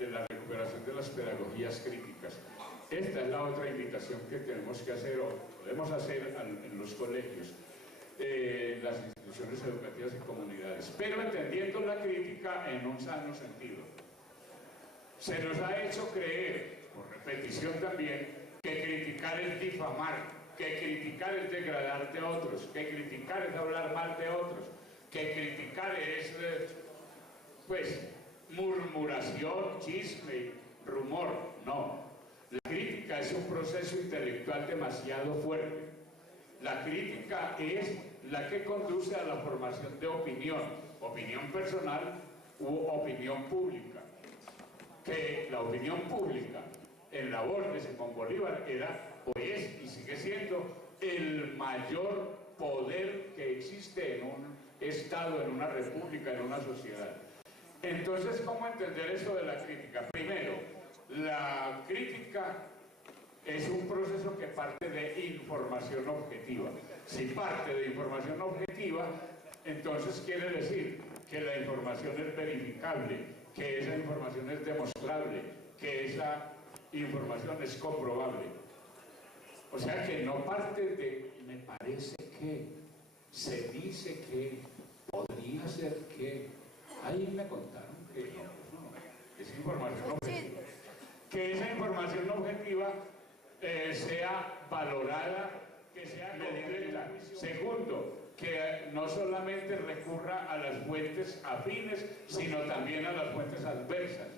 de la recuperación de las pedagogías críticas. Esta es la otra invitación que tenemos que hacer o podemos hacer en los colegios, las instituciones educativas y comunidades, pero entendiendo la crítica en un sano sentido. Se nos ha hecho creer, por repetición también, que criticar es difamar, que criticar es degradar de otros, que criticar es hablar mal de otros, que criticar es, pues, murmuración, chisme, rumor. No, la crítica es un proceso intelectual demasiado fuerte. La crítica es la que conduce a la formación de opinión personal u opinión pública. Que la opinión pública en labor de Simón Bolívar era, o es y sigue siendo, el mayor poder que existe en un Estado, en una república, en una sociedad. Entonces, ¿cómo entender eso de la crítica? Primero, la crítica es un proceso que parte de información objetiva. Si parte de información objetiva, entonces quiere decir que la información es verificable, que esa información es demostrable, que esa información es comprobable. O sea que no parte de me parece que, se dice que, podría ser que, ahí me contaron que no, es información objetiva. Que esa información objetiva sea valorada, que sea medida. Segundo, que no solamente recurra a las fuentes afines, sino también a las fuentes adversas.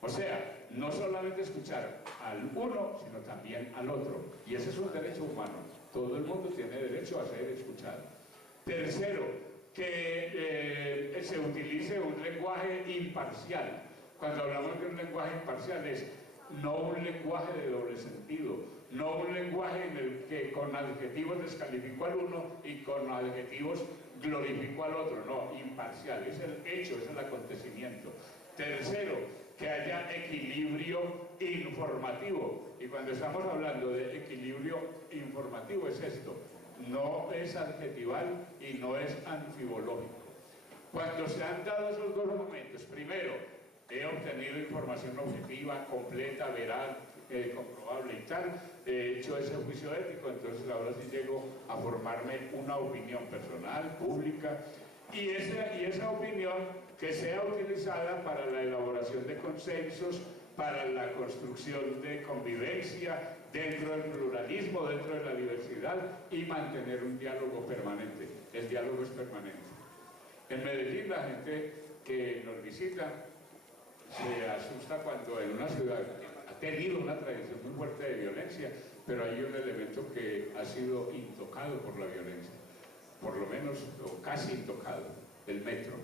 O sea, no solamente escuchar al uno, sino también al otro. Y ese es un derecho humano. Todo el mundo tiene derecho a ser escuchado. Tercero, que se utilice un lenguaje imparcial. Cuando hablamos de un lenguaje imparcial es no un lenguaje de doble sentido, no un lenguaje en el que con adjetivos descalifico al uno y con adjetivos glorifico al otro. No, imparcial, es el hecho, es el acontecimiento. Tercero, que haya equilibrio informativo. Y cuando estamos hablando de equilibrio informativo es esto, no es adjetival y no es anfibológico. Cuando se han dado esos dos momentos, primero, he obtenido información objetiva, completa, veraz, comprobable y tal, he hecho ese juicio ético, entonces ahora sí llego a formarme una opinión personal, pública, y esa opinión que sea utilizada para la elaboración de consensos, para la construcción de convivencia dentro del pluralismo, dentro de la diversidad y mantener un diálogo permanente. El diálogo es permanente. En Medellín la gente que nos visita se asusta cuando en una ciudad ha tenido una tradición muy fuerte de violencia, pero hay un elemento que ha sido intocado por la violencia, por lo menos o casi intocado, el metro.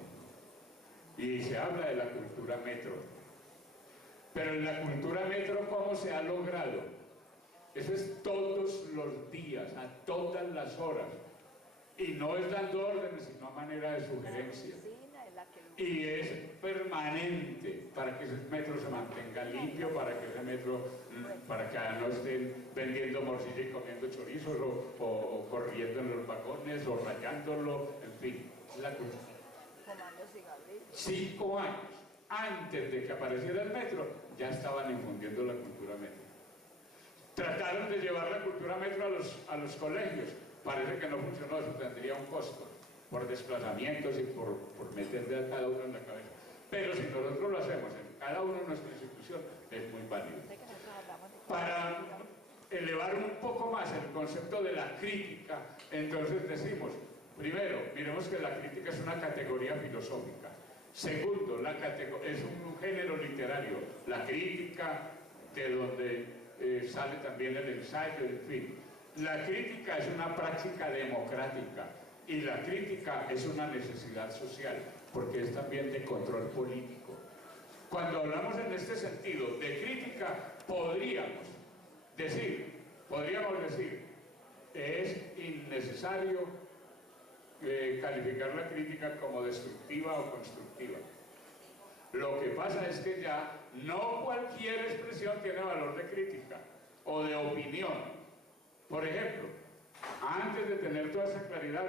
Y se habla de la cultura metro. Pero en la cultura metro, ¿cómo se ha logrado? Eso es todos los días, a todas las horas. Y no es dando órdenes, sino a manera de sugerencia. Y es permanente para que ese metro se mantenga limpio, para que ese metro, para que no estén vendiendo morcilla y comiendo chorizos o corriendo en los vagones o rayándolo, en fin, es la cultura. 5 años antes de que apareciera el metro, ya estaban infundiendo la cultura metro. Trataron de llevar la cultura metro a los colegios, parece que no funcionó, eso tendría un costo, por desplazamientos y por meterle a cada uno en la cabeza. Pero si nosotros lo hacemos en cada uno de nuestra institución, es muy válido. Para elevar un poco más el concepto de la crítica, entonces decimos, primero, miremos que la crítica es una categoría filosófica. Segundo, es un género literario. La crítica, de donde sale también el ensayo, en fin. La crítica es una práctica democrática y la crítica es una necesidad social, porque es también de control político. Cuando hablamos en este sentido de crítica, podríamos decir, es innecesario calificar la crítica como destructiva o constructiva. Lo que pasa es que ya no cualquier expresión tiene valor de crítica o de opinión. Por ejemplo, antes de tener toda esa claridad,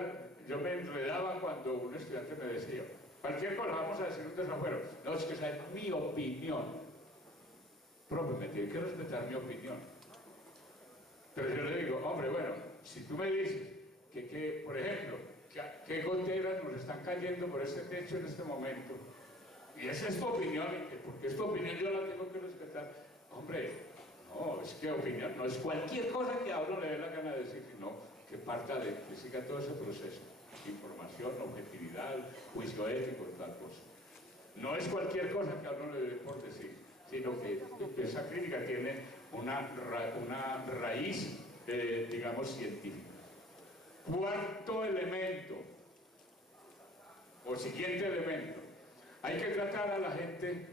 yo me enredaba cuando un estudiante me decía, Cualquier cosa, vamos a decir un desafuero. No, es que esa es mi opinión. Profe, me tiene que respetar mi opinión. Pero yo le digo, hombre, bueno, si tú me dices que por ejemplo, que goteras nos están cayendo por este techo en este momento, y esa es tu opinión, y que porque es tu opinión yo la tengo que respetar, hombre, no, es que opinión no es cualquier cosa que a uno le dé la gana de decir, sino que parta de que siga todo ese proceso, información, objetividad, juicio ético, tal cosa. No es cualquier cosa que a uno le dé por decir, sino que esa crítica tiene una raíz, digamos, científica. Cuarto elemento, o siguiente elemento, hay que tratar a la gente,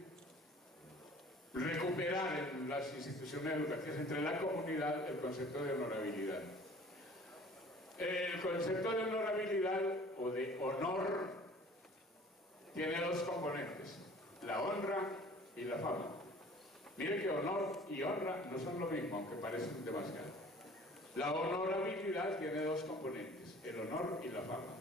recuperar en las instituciones educativas, entre la comunidad, el concepto de honorabilidad. El concepto de honorabilidad o de honor tiene dos componentes, la honra y la fama. Mire que honor y honra no son lo mismo, aunque parecen demasiado. La honorabilidad tiene dos componentes, el honor y la fama.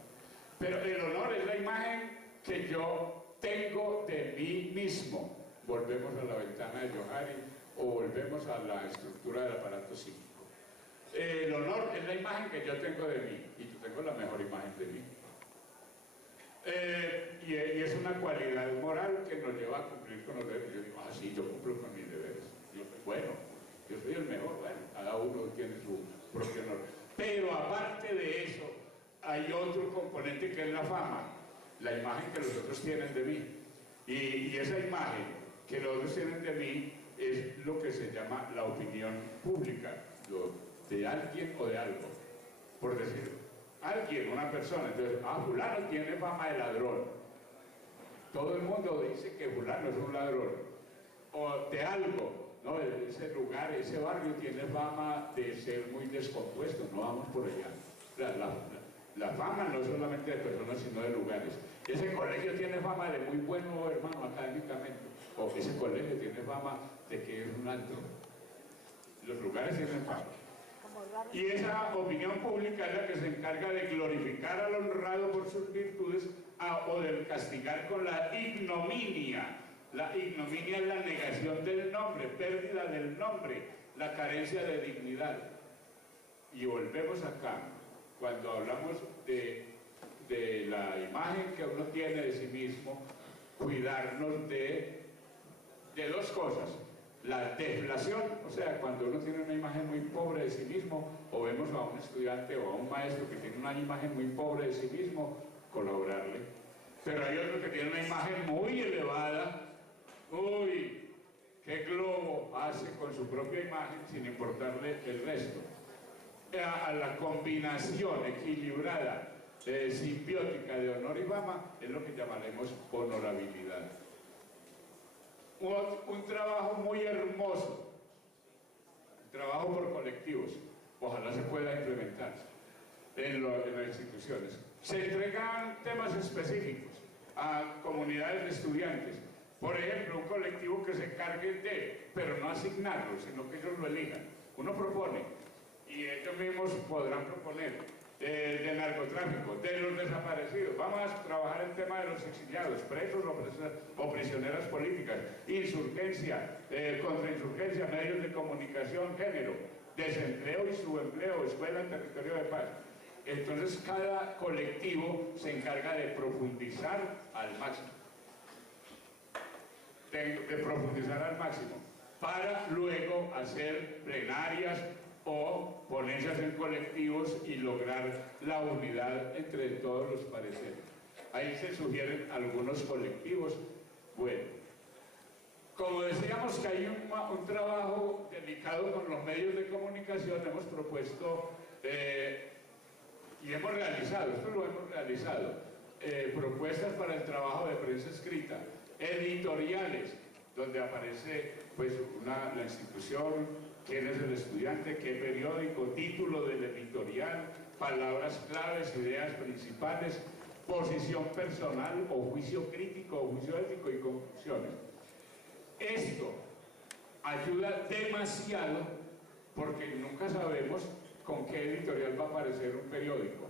Pero el honor es la imagen que yo tengo de mí mismo. Volvemos a la ventana de Johari o volvemos a la estructura del aparato psíquico. El honor es la imagen que yo tengo de mí, y yo tengo la mejor imagen de mí. Y es una cualidad moral que nos lleva a cumplir con los deberes. Yo digo, ah, sí, yo cumplo con mis deberes. Yo soy bueno, yo soy el mejor. Bueno, cada uno tiene su propio honor. Pero aparte de eso, hay otro componente que es la fama, la imagen que los otros tienen de mí. Y esa imagen que los otros tienen de mí es lo que se llama la opinión pública, de alguien o de algo, por decirlo. Alguien, una persona, entonces, fulano tiene fama de ladrón. Todo el mundo dice que fulano es un ladrón. O de algo, ¿no? Ese lugar, ese barrio tiene fama de ser muy descompuesto, no vamos por allá. La fama no solamente de personas, sino de lugares. Ese colegio tiene fama de muy bueno, hermano, académicamente. O ese colegio tiene fama de que es un alto. Los lugares tienen fama. Y esa opinión pública es la que se encarga de glorificar al honrado por sus virtudes o de castigar con la ignominia. La ignominia es la negación del nombre, pérdida del nombre, la carencia de dignidad. Y volvemos acá, cuando hablamos de la imagen que uno tiene de sí mismo, cuidarnos de dos cosas. La deflación, o sea, cuando uno tiene una imagen muy pobre de sí mismo, o vemos a un estudiante o a un maestro que tiene una imagen muy pobre de sí mismo, colaborarle. Pero hay otro que tiene una imagen muy elevada, uy, qué globo hace con su propia imagen sin importarle el resto. A la combinación equilibrada, simbiótica de honor y fama, es lo que llamaremos honorabilidad. Un trabajo muy hermoso, un trabajo por colectivos, ojalá se pueda implementar en las instituciones. Se entregan temas específicos a comunidades de estudiantes, por ejemplo, un colectivo que se encargue de, pero no asignarlo, sino que ellos lo elijan. Uno propone, y ellos mismos podrán proponer, de narcotráfico, de los desaparecidos. Vamos a trabajar el tema de los exiliados, presos o prisioneras políticas, insurgencia, contrainsurgencia, medios de comunicación, género, desempleo y subempleo, escuela en territorio de paz. Entonces cada colectivo se encarga de profundizar al máximo, de profundizar al máximo, para luego hacer plenarias o ponencias en colectivos y lograr la unidad entre todos los pareceres. Ahí se sugieren algunos colectivos. Bueno, como decíamos que hay un trabajo delicado con los medios de comunicación, hemos propuesto y hemos realizado, esto lo hemos realizado, propuestas para el trabajo de prensa escrita, editoriales, donde aparece pues la institución, quién es el estudiante, qué periódico, título del editorial, palabras claves, ideas principales, posición personal o juicio crítico o juicio ético y conclusiones. Esto ayuda demasiado porque nunca sabemos con qué editorial va a aparecer un periódico.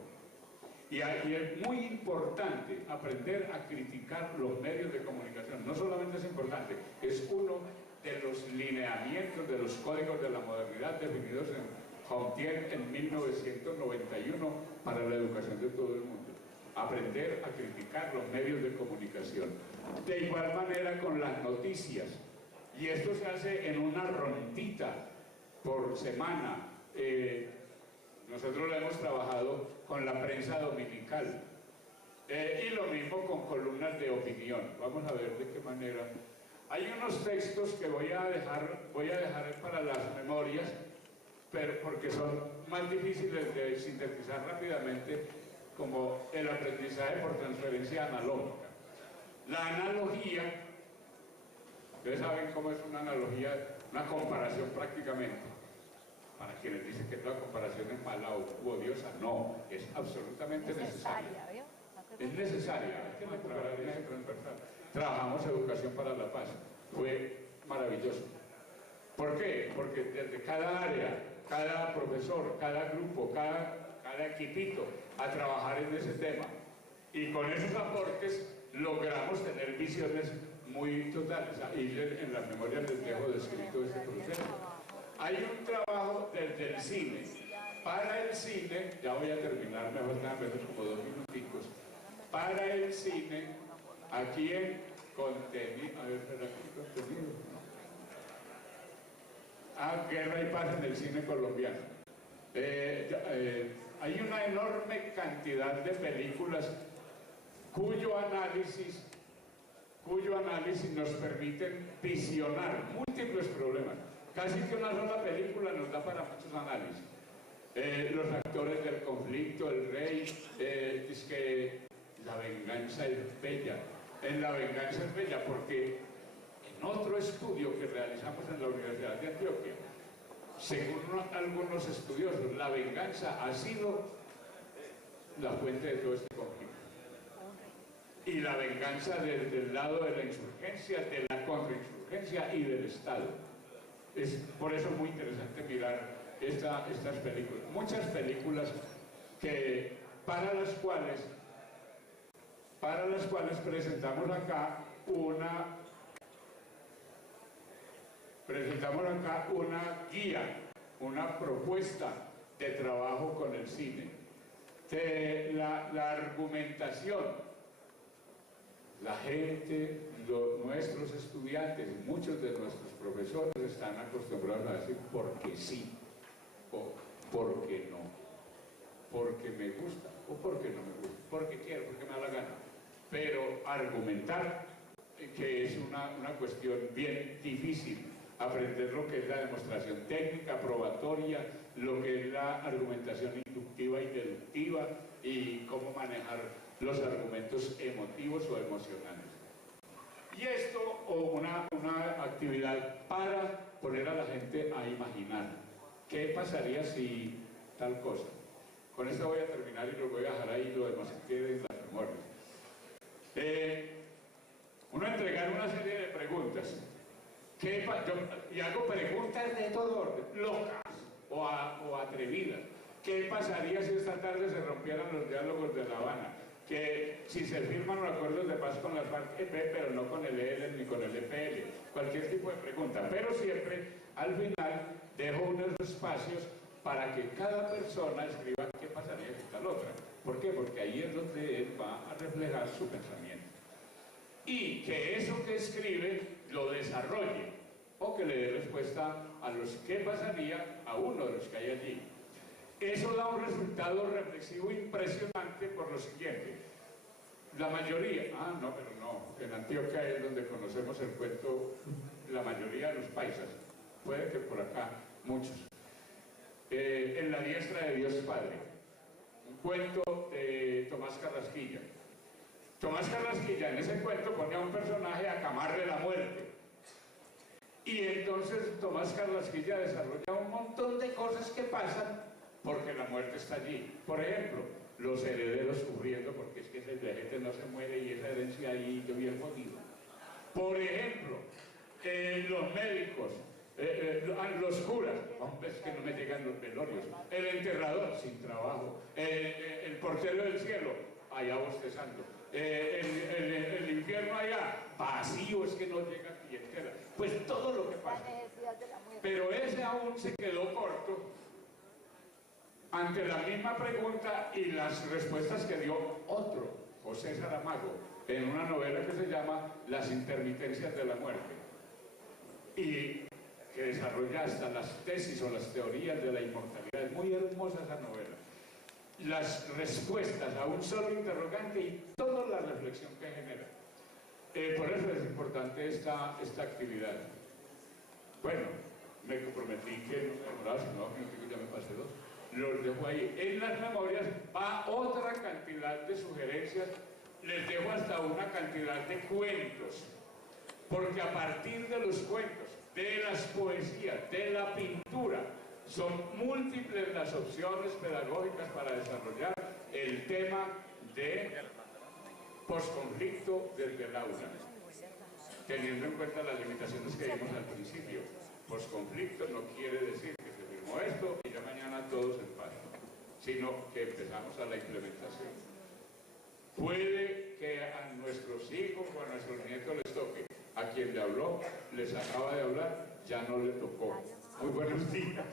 Y es muy importante aprender a criticar los medios de comunicación. No solamente es importante, es uno de los lineamientos de los códigos de la modernidad definidos en Jauntier en 1991 para la educación de todo el mundo. Aprender a criticar los medios de comunicación. De igual manera con las noticias. Y esto se hace en una rondita por semana. Nosotros lo hemos trabajado con la prensa dominical. Y lo mismo con columnas de opinión. Vamos a ver de qué manera. Hay unos textos que voy a dejar para las memorias, pero porque son más difíciles de sintetizar rápidamente, como el aprendizaje por transferencia analógica. La analogía, ustedes saben cómo es una analogía, una comparación prácticamente. Para quienes dicen que toda comparación es mala o odiosa, no, es absolutamente necesaria. Es necesaria, hay que recuperar ese transversal. Trabajamos educación para la paz, fue maravilloso. ¿Por qué? Porque desde cada área, cada profesor, cada grupo, cada equipito a trabajar en ese tema. Y con esos aportes logramos tener visiones muy totales. Ahí en las memorias les dejo descrito ese proceso. Hay un trabajo desde el cine. Para el cine, ya voy a terminar, me faltan como 2 minuticos. Para el cine, aquí en contenido, a ver, aquí contenido. Guerra y paz en el cine colombiano. Hay una enorme cantidad de películas cuyo análisis nos permite visionar múltiples problemas. Casi que una sola película nos da para muchos análisis. Los actores del conflicto, el rey, es que la venganza es bella. En la venganza es bella porque en otro estudio que realizamos en la Universidad de Antioquia, según algunos estudiosos, la venganza ha sido la fuente de todo este conflicto. Y la venganza del lado de la insurgencia, de la contrainsurgencia y del Estado. Es por eso muy interesante mirar estas películas. Muchas películas que, para las cuales presentamos acá una guía, una propuesta de trabajo con el cine. La argumentación. La gente, nuestros estudiantes, muchos de nuestros profesores están acostumbrados a decir porque sí, o porque no, porque me gusta, o porque no me gusta, porque quiero, porque me da la gana. Pero argumentar, que es una cuestión bien difícil, aprender lo que es la demostración técnica, probatoria, lo que es la argumentación inductiva y deductiva, y cómo manejar los argumentos emotivos o emocionales. Y esto, o una actividad para poner a la gente a imaginar qué pasaría si tal cosa. Con esto voy a terminar y lo voy a dejar ahí, lo demás que quede en las memorias. Uno entregar una serie de preguntas. Y hago preguntas de todo orden, locas o atrevidas. ¿Qué pasaría si esta tarde se rompieran los diálogos de La Habana? Que si se firman los acuerdos de paz con las FARC-EP, pero no con el ELN ni con el EPL, cualquier tipo de pregunta. Pero siempre, al final, dejo unos espacios para que cada persona escriba qué pasaría si tal otra. ¿Por qué? Porque ahí es donde él va a reflejar su pensamiento. Y que eso que escribe lo desarrolle, o que le dé respuesta a los qué pasaría a uno de los que hay allí. Eso da un resultado reflexivo impresionante por lo siguiente. La mayoría, pero no, en Antioquia es donde conocemos el cuento, la mayoría de los paisas, puede que por acá muchos. En la diestra de Dios Padre, un cuento de Tomás Carrasquilla. Tomás Carrasquilla en ese cuento pone a un personaje a camarle la muerte. Y entonces Tomás Carrasquilla desarrolla un montón de cosas que pasan porque la muerte está allí. Por ejemplo, los herederos sufriendo porque es que ese vejete no se muere y esa herencia ahí yo bien jodido. Por ejemplo, los médicos Los curas, hombre, es que no me llegan los velorios. El enterrador, sin trabajo. El portero del cielo, allá bostezando. El infierno allá, vacío, es que no llega clientela. Pues todo lo que pasa. Pero ese aún se quedó corto ante la misma pregunta y las respuestas que dio otro, José Saramago, en una novela que se llama Las intermitencias de la muerte, y que desarrolla hasta las tesis o las teorías de la inmortalidad. Es muy hermosa esa novela. Las respuestas a un solo interrogante y toda la reflexión que genera. Por eso es importante esta actividad. Bueno, me comprometí que no demoraba, si no, ya me pasé dos. Los dejo ahí. En las memorias va otra cantidad de sugerencias, les dejo hasta una cantidad de cuentos, porque a partir de los cuentos, de las poesías, de la pintura, son múltiples las opciones pedagógicas para desarrollar el tema de posconflicto desde el aula, teniendo en cuenta las limitaciones que vimos al principio. Posconflicto no quiere decir que se firmó esto y ya mañana todos en paz, sino que empezamos a la implementación. Puede que a nuestros hijos o a nuestros nietos les toque. A quien le habló, les acaba de hablar, ya no le tocó. Muy buenos días.